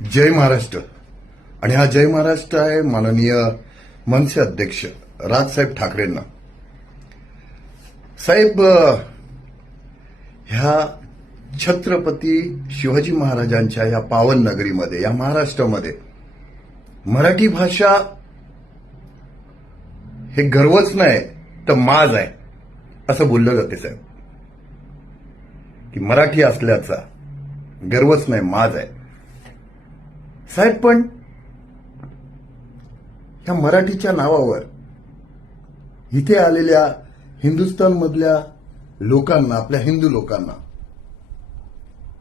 जय महाराष्ट्र. आणि हा जय महाराष्ट्र आहे माननीय मनसे अध्यक्ष राजसाहेब ठाकरेंना. साहेब, ह्या छत्रपती शिवाजी महाराजांच्या या पावन नगरीमध्ये, या महाराष्ट्रामध्ये मराठी भाषा हे गर्वच नाही तर माज आहे असं बोललं जाते साहेब. की मराठी असल्याचा गर्वच नाही, माज आहे साहेब. पण ह्या मराठीच्या नावावर इथे आलेल्या हिंदुस्थानमधल्या लोकांना, आपल्या हिंदू लोकांना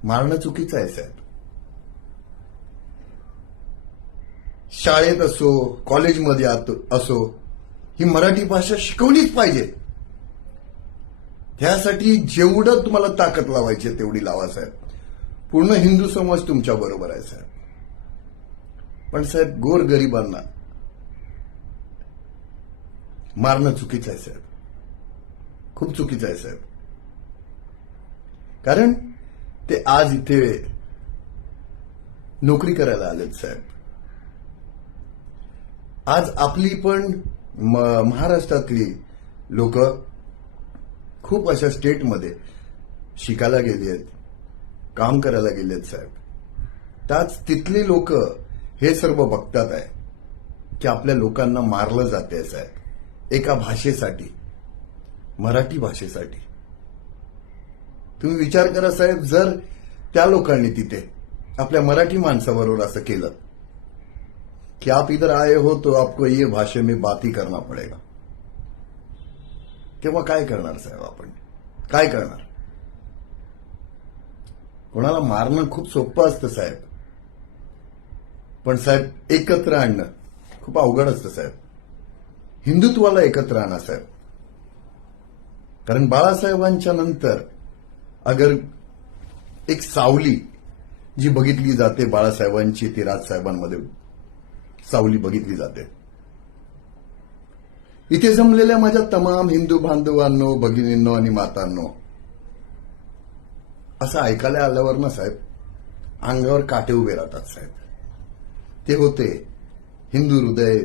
मारणं चुकीचं आहे साहेब. शाळेत असो, कॉलेजमध्ये असो, ही मराठी भाषा शिकवलीच पाहिजे. त्यासाठी जेवढं तुम्हाला ताकद लावायची तेवढी लावा साहेब. पूर्ण हिंदू समाज तुमच्या बरोबर आहे साहेब. पण साहेब, गोरगरिबांना मारणं चुकीचं आहे साहेब, खूप चुकीचं आहे साहेब. कारण ते आज इथे नोकरी करायला आलेत साहेब. आज आपली पण महाराष्ट्रातली लोक खूप अशा स्टेटमध्ये शिकायला गेली आहेत, काम करायला गेले आहेत साहेब. त्याच तिथली लोक हे सर्व बघतात आहे की आपल्या लोकांना मारलं जाते साहेब एका भाषेसाठी, मराठी भाषेसाठी. तुम्ही विचार करा साहेब, जर त्या लोकांनी तिथे आपल्या मराठी माणसाबरोबर असं केलं कि आप इधर आए हो तो आपको ये भाषा में बात ही करना पड़ेगा, तेव्हा काय करणार साहेब? आपण काय करणार? कोणाला मारणं खूप सोपं असतं साहेब, पण साहेब एकत्र आणणं खूप अवघड असतं साहेब. हिंदुत्वाला एकत्र आणा साहेब. कारण बाळासाहेबांच्या नंतर अगर एक सावली जी बघितली जाते बाळासाहेबांची, ती राजसाहेबांमध्ये सावली बघितली जाते. इथे जमलेल्या माझ्या तमाम हिंदू बांधवांनो, भगिनींनो आणि मातांनो, असं ऐकायला आल्यावर ना साहेब अंगावर काटे उभे राहतात साहेब. ते होते हिंदू हृदय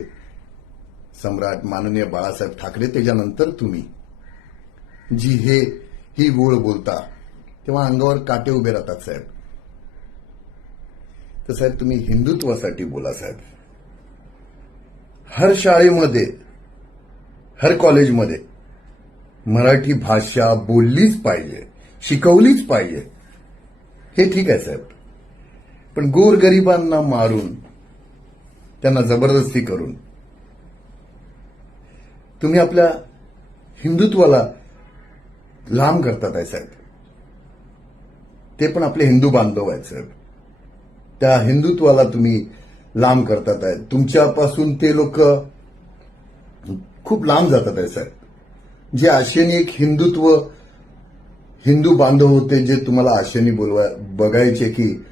सम्राट माननीय बाळासाहेब ठाकरे. त्याच्यानंतर तुम्ही जी ही गोळ बोलता तेव्हा अंगावर काटे उभे राहतात साहेब. तर साहेब, तुम्ही हिंदुत्वासाठी बोला साहेब. हर शाळेमध्ये, हर कॉलेजमध्ये मराठी भाषा बोललीच पाहिजे, शिकवलीच पाहिजे. हे ठीक आहे साहेब. पण गोरगरिबांना मारून, त्यांना जबरदस्ती करून तुम्ही आपल्या हिंदुत्वाला लांब करतात आहे साहेब. ते पण आपले हिंदू बांधव आहेत साहेब. त्या हिंदुत्वाला तुम्ही लांब करतात आहे. तुमच्यापासून ते लोक खूप लांब जातात आहे साहेब. जे आशेने एक हिंदू बांधव होते, जे तुम्हाला आशेने बघायचे की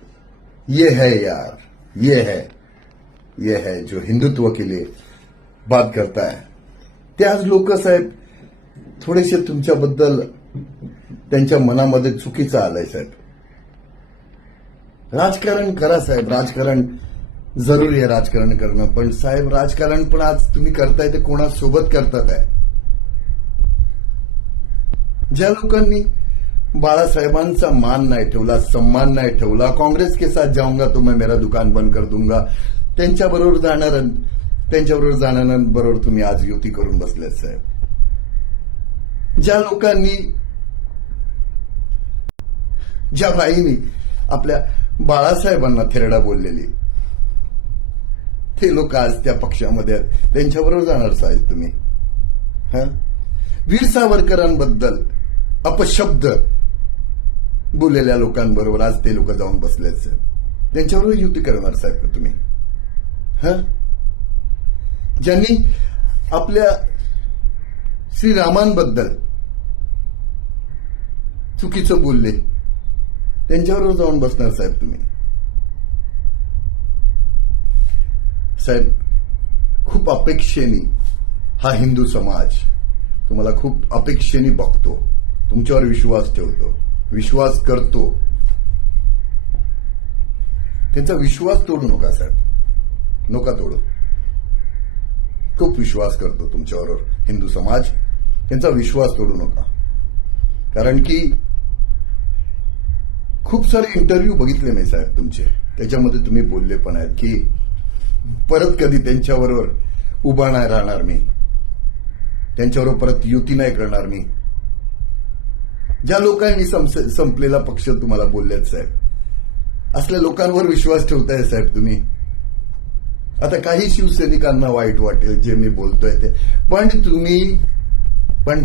ये है यार, ये है जो हिंदुत्व के लिए बात करता है, ते आज लोक साहेब थोडेसे तुमच्याबद्दल त्यांच्या मनामध्ये चुकीचं आलंय साहेब. राजकारण करा साहेब, राजकारण जरुरी आहे राजकारण करणं. पण साहेब, राजकारण पण आज तुम्ही करताय ते कोणासोबत करतात आहे? ज्या लोकांनी बाळासाहेबांचा मान नाही ठेवला, सम्मान नाही ठेवला, काँग्रेस के साथ जाऊंगा तो मैं मेरा दुकान बंद कर दूंगा, त्यांच्याबरोबर जाणाऱ्यांबरोबर तुम्ही आज युती करून बसलेत साहेब. ज्या लोकांनी, ज्या बाईंनी आपल्या बाळासाहेबांना थेरडा बोललेली, ते लोक आज त्या पक्षामध्ये आहेत, त्यांच्याबरोबर जाणार साहेब तुम्ही. वीर सावरकरांबद्दल अपशब्द बोललेल्या लोकांबरोबर आज ते लोक जाऊन बसलेत साहेब. त्यांच्याबरोबर युती करणार साहेब का तुम्ही? ज्यांनी आपल्या श्रीरामांबद्दल चुकीचं बोलले, त्यांच्याबरोबर जाऊन बसणार साहेब तुम्ही? साहेब, खूप अपेक्षेने हा हिंदू समाज तुम्हाला खूप अपेक्षेने बघतो, तुमच्यावर विश्वास ठेवतो, विश्वास करतो. त्यांचा विश्वास तोडू नका साहेब, नका तोडू. खूप विश्वास करतो तुमच्यावर हिंदू समाज, त्यांचा विश्वास तोडू नका. कारण की खूप सारे इंटरव्ह्यू बघितले मी साहेब तुमचे, त्याच्यामध्ये तुम्ही बोलले पण आहेत की परत कधी त्यांच्याबरोबर उभा नाही राहणार मी, त्यांच्याबरोबर परत युती नाही करणार मी. ज्या लोकांनी संपलेला पक्ष तुम्हाला बोललेत साहेब, असल्या लोकांवर विश्वास ठेवताय साहेब तुम्ही. आता काही शिवसैनिकांना वाईट वाटेल जे मी बोलतोय ते, पण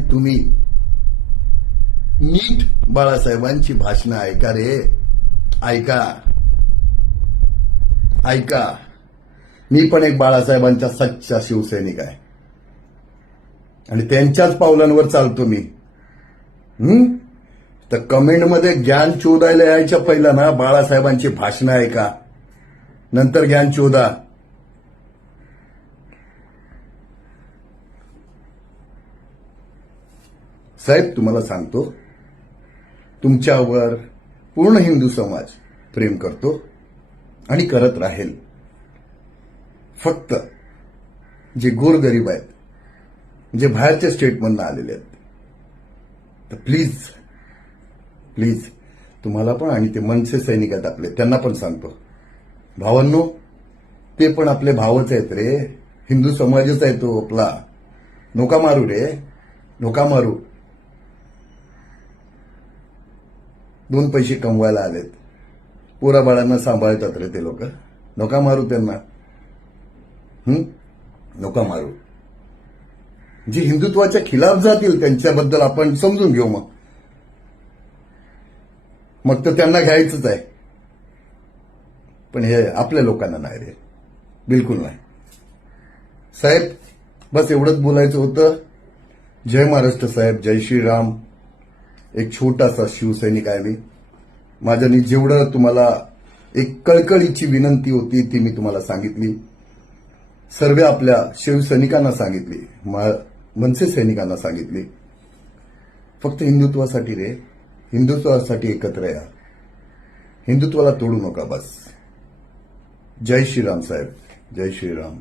तुम्ही नीट बाळासाहेबांची भाषणं ऐका रे, ऐका. मी पण एक बाळासाहेबांचा सच्चा शिवसैनिक आहे आणि त्यांच्याच पावलांवर चालतो मी. तर कमेंटमध्ये ज्ञान चोदायला यायच्या पहिला ना बाळासाहेबांची भाषणं ऐका, नंतर ज्ञान चोदा. साहेब तुम्हाला सांगतो, तुमच्यावर पूर्ण हिंदू समाज प्रेम करतो आणि करत राहील. फक्त जे गोरगरीब आहेत, जे बाहेरच्या स्टेटमधून आलेले आहेत, तर प्लीज तुम्हाला पण, आणि ते मनसे सैनिक आहेत आपले, त्यांना पण सांगतो, भावांनो, ते पण आपले भावच आहेत रे, हिंदू समाजच आहे तो आपला. नोका मारू रे, नोका मारू. 2 पैसे कमवायला आलेत, पोराबाळांना सांभाळतात रे ते लोक. नोका मारू त्यांना, नोका मारू. जे हिंदुत्वाच्या खिलाफ जातील त्यांच्याबद्दल आपण समजून घेऊ, मग तर त्यांना घ्यायचंच आहे. पण हे आपल्या लोकांना नाही रे, बिलकुल नाही. साहेब बस एवढंच बोलायचं होतं. जय महाराष्ट्र साहेब, जय श्रीराम. एक छोटासा शिवसैनिक आहे मी. माझ्यानी जेवढं तुम्हाला एक कळकळीची विनंती होती ती मी तुम्हाला सांगितली. सर्व आपल्या शिवसैनिकांना सांगितली, मनसे सैनिकांना सांगितली. फक्त हिंदुत्वासाठी रे, हिंदुत्वासाठी एकत्र या, हिंदुत्वाला तोडू नका बस. जय श्रीराम साहेब, जय श्रीराम.